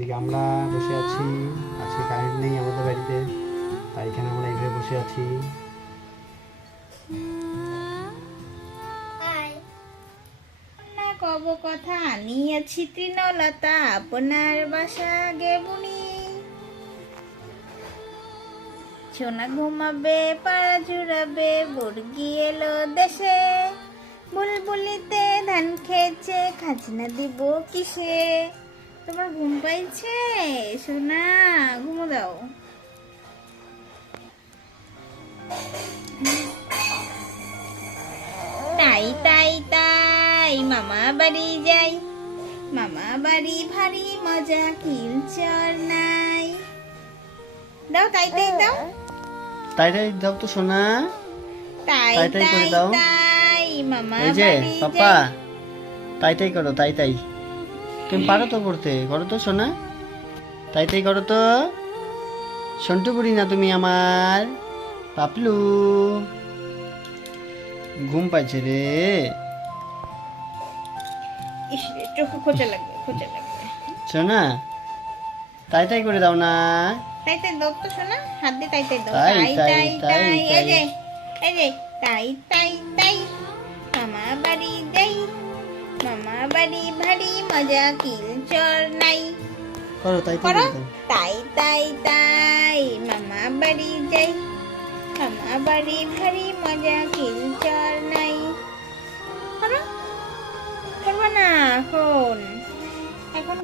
এদিকে আমরা বসে আছি, আজকে কারেন্ট নেই আমাদের বাড়িতে, তাই এখানে আমরা এইভাবে বসে আছি। কব কথা নিয়েছি তৃণলতা আপনার বাসা গেবুনি, সোনা ঘুমাবে পাড়া জুড়াবে মুরগি এলো দেশে, বুলবুলিতে ধান খেয়েছে খাজনা দিব কিসে। তোমার ঘুম পাইছে সোনা, ঘুমো দাও। তাই তাই তাই মামা বাড়ি যাই, মামা বাড়ি ভারী মজা কিলচর নাই। দাও তাই তাই দাও, তাই তাই দাও তো সোনা, তাই তাই তাই করে তাই দাও। তাই মামা এই যে বাড়ি পাপা, যাই। তাই তাই করো, তাই তাই তুমি পারো তো করতে, করো তো সোনা, তাই তাই করো তো। সন্টু বুড়ি না তুমি আমার পাপলু, ঘুম পাইছে রে। ইস রে, চোখে খোঁচা লাগবে খোঁচা লাগবে। সোনা তাই তাই করে দাও না। তাই তাই দাও তো সোনা, হাত দিয়ে তাই তাই দাও। তাই, তাই তাই, তাই তাই, তাই, এই যে তাই। এই যে তাই তাই তাই মামা বাড়ি যাই, মামা বাড়ি ভারী মজা কিলচর নাই। করো তাই তাই করো করে দাও। তাই তাই তাই মামা বাড়ি যাই, মামা বাড়ি ভারী মজা কিলচর নাই। করো, করবো না এখন, এখন